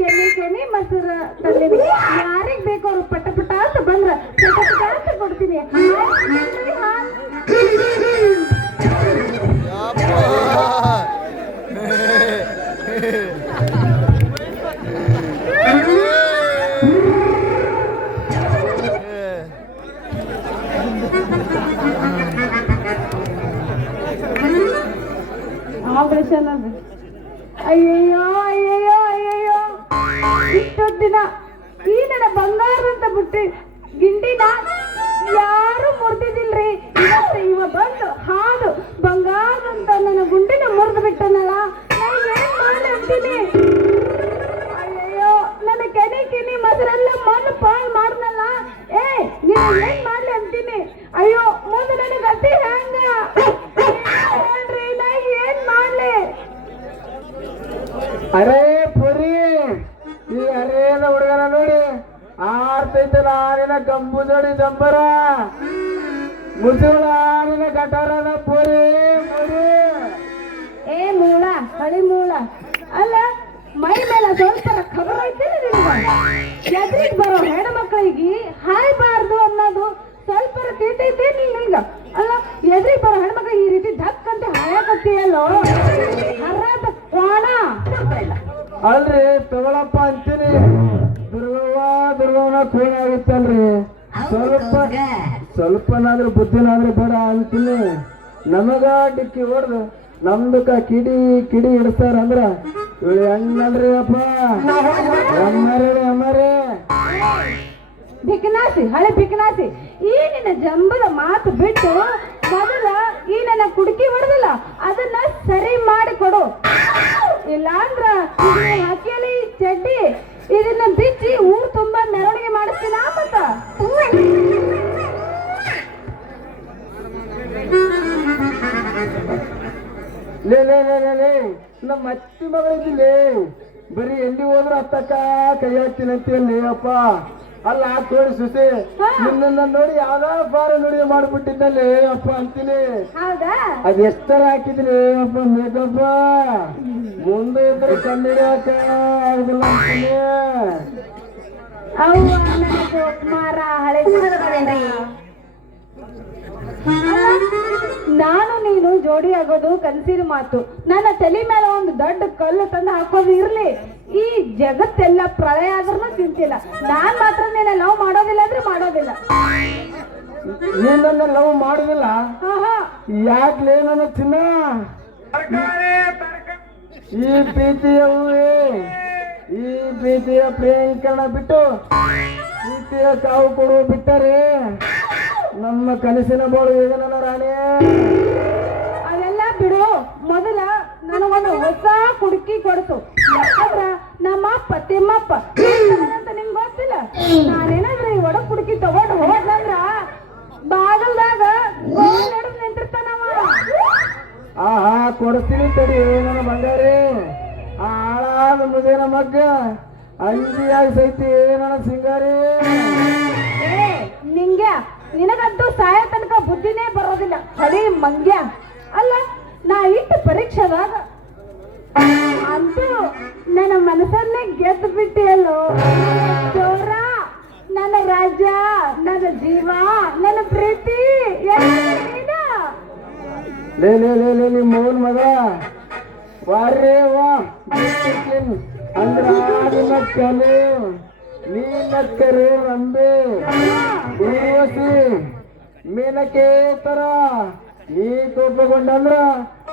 ಕೆನಿ ಕೆನಿ ಮೊಸರು ತಂದೀನಿ ಯಾರಿಗ್ ಬೇಕು ಅವ್ರು ಪಟ ಪಟ ಅಂತ ಬಂದ್ರ ಪಟ ಪಟ ಅಂತ ಕೊಡ್ತೀನಿ ಹಾಲ್, ಹಾಲ್. ಆಪರೇಷನ್ ಅದು ಗಿಂಡಿನ ಯಾರು ಮುರಿದಿದ್ದಿಲ್ರಿ? ಇವತ್ತು ಇವ ಬಂದು ಹಾದು ಬಂಗಾರ ಅಂತ ನನ್ನ ಗುಂಡಿನ ಮುರಿದು ಬಿಟ್ಟನಲ್ಲ? ಅಯ್ಯೋ ನನ್ನ ಕೆನೆ ಕಿನಿ ಮೊದಲೆಲ್ಲ ಮಣ್ಣು ಪಾಳು ಮಾಡ್ನಲ್ಲ ಏ, ನೀನು ಏನ್ ಮುಸುಳ ಗಟಾರದ ಪುರಿ ಏ ಮೂಳ ಹಳಿ ಮೂಳ ಅಲ್ಲ ಮೈ ಮೇಲೆ ಸ್ವಲ್ಪ ಖಬರ್ ಐತಿ ಎದ್ರಿಗೆ ಬರೋ ಹೆಣ್ಣು ಹೆಣ್ಮಕ್ಳಿಗೆ ಹಾಯ್ಬಾರ್ದು ಅನ್ನೋದು ಸ್ವಲ್ಪ ತಿಳಿತೈತಿ ನಿಂಗ ಅಲ್ಲ ಎದ್ರಿಗೆ ಬರೋ ಹೆಣ್ಮಕ್ಳಿಗೆ ಈ ರೀತಿ ಧಕ್ ಅಂತ ಹಾಯಕತ್ತೀಯಲ್ಲೋ? ಹರ್ರಾದ ಕೋಣ. ಅಲ್ರಿ ತಗೊಳಪ್ಪ ಅಂತೀನಿ. ದುರ್ಗವ್ವ ದುರ್ಗವ್ವನ ಖೂನ್ ಆಗಿತ್ತಲ್ರಿ. ಸ್ವಲ್ಪ ಸ್ವಲ್ಪನಾದ್ರೂ ಬುದ್ಧಿನಾದ್ರೂ ಬೇಡ ಅಂತೀನಿ. ನಮಗ ಡಿಕ್ಕಿ ಹೊಡೆದು ನಮ್ದಕ್ಕ ಕಿಡಿ ಕಿಡಿ ಇಡ್ತಾರ ಅಂದ್ರ ಇವಳು ಹೆಣ್ಣಲ್ರಿ ಅಪ್ಪ? ಅಮ್ಮರೇ ಅಮ್ಮರೇ ಬಿಕನಾಸಿ ಹಳೆ ಬಿಕನಾಸಿ ಈ ನಿನ್ನ ಜಂಬದ ಮಾತು ಬಿಟ್ಟು ಮೊದಲ ಈ ನನ್ನ ಕುಡುಕಿ ಹೊಡೆದಿಲ್ಲ, ಅದನ್ನ ಸರಿ ಮಾಡಿ ಕೊಡು. ಇಲ್ಲಾಂದ್ರ ಈ ಚಡ್ಡಿ ನಮ್ಮ ಅತ್ತಿ ಮಗಳಿದ್ದಿಲ್ಲಿ ಬರೀ ಎಲ್ಲಿ ಹೋದ್ರು ಅತ್ತಕ್ಕ ಕೈ ಅಂತೇಳಿ ಅಪ್ಪ. ಅಲ್ಲ ತೋರಿ ಸುಸಿ ನಿನ್ನ ನೋಡಿ ಯಾವ್ದೋ ಬಾರ ನುಡಿ ಮಾಡ್ಬಿಟ್ಟಿದ್ದಲ್ಲಿ ಅಪ್ಪ ಅಂತೀನಿ. ಅದ್ ಎಷ್ಟರ ಹಾಕಿದ್ರಿ ಅಪ್ಪ ಮೇಕಪ್ಪ? ಮುಂದೆ ಇದ್ರೆ ಕಣ್ಣಿಡಿಯಾಕ ಆಗುದಿಲ್ಲ ಅಂತೀನಿ. ಹಳೆ ಜೋಡಿ ಆಗೋದು ಕನಸಿನ ಮಾತು. ನನ್ನ ತಲೆ ಮೇಲೆ ಒಂದು ದೊಡ್ಡ ಕಲ್ಲು ತಂದು ಹಾಕೋದು ಇರ್ಲಿ. ಈ ಜಗತ್ತೆಲ್ಲ ಪ್ರಳಯ ಆದ್ರೂ ತಿಂತಿಲ್ಲ. ನಾನ್ ಮಾತ್ರ ನಿನ್ನ ಲವ್ ಮಾಡೋದಿಲ್ಲ ಅಂದ್ರೆ ಮಾಡೋದಿಲ್ಲ. ನೀನನ್ನ ನನ್ನ ಲವ್ ಮಾಡೋದಿಲ್ಲ? ಹಾ ಹಾ ಯಾಕ್ಲೇ ನನ್ನ ತಿನ್ನ ಈ ಪ್ರೀತಿಯ ಹೂವೇ ಈ ಪ್ರೀತಿಯ ಪ್ರಿಯಾಂಕರಣ ಬಿಟ್ಟು ಪ್ರೀತಿಯ ಕಾವು ಕೊಡುವ ಬಿಟ್ಟರೆ ನಮ್ಮ ಕನಸಿನ ಬಾಳು ಈಗ ನನ್ನ ರಾಣಿ. ಕುಡುಕಿ ಕೊಡ್ತು ಯಾಕಂದ್ರ ನಮ್ಮ ಅಪ್ಪ ತಿಮ್ಮಪ್ಪ ಅಂತ ನಿಂಗ್ ಗೊತ್ತಿಲ್ಲ? ನಾನೇನಾದ್ರ ಈ ಒಡ ಹುಡುಕಿ ತಗೊಂಡು ಹೋದ್ಲಂದ್ರ ಬಾಗಲ್ದಾಗ ನಿಂತಿರ್ತಾನವ ಆಹಾ ಕೊಡ್ತೀನಿ ತಡಿ ನನ್ನ ಬಂಗಾರಿ. ಆ ಆಳಾದ ಮುದೇನ ಮಗ್ಗ ಅಂಜಿಯಾಗಿ ಸೈತಿ ನನ್ನ ಸಿಂಗಾರಿ. ಏ ನಿಂಗೆ ನಿನಗಂತೂ ಸಾಯ ತನಕ ಬುದ್ಧಿನೇ ಬರೋದಿಲ್ಲ. ಹಳಿ ಮಂಗ್ಯ. ಅಲ್ಲ ನಾ ಇಟ್ಟು ಪರೀಕ್ಷೆದಾಗ ಅಂತೂ ನನ್ನ ಮನಸ್ಸನ್ನೇ ಗೆದ್ದು ಬಿಟ್ಟಿಯಲ್ಲೋ ಚೋರ ನನ್ನ ರಾಜ ನನ್ನ ಜೀವ ನನ್ನ ಪ್ರೀತಿ ಎಲ್ಲ ನೀನ. ಲೇ ಲೇ ಲೇ ಲೇ ನಿಮ್ಮ ಮಗನ ಮಗ ವಾರೇ ವಾ ಬಿಟ್ಟಿರ್ತೀನಿ. ಅಂದ್ರ ನಿನ್ನ ಕಲೆ ನೀನ ಕರೆ ರಂಬೆ ಊರ್ವಶಿ ಮೀನಕ್ಕೆ ತರ ನೀ ಕೋಪಗೊಂಡಂದ್ರ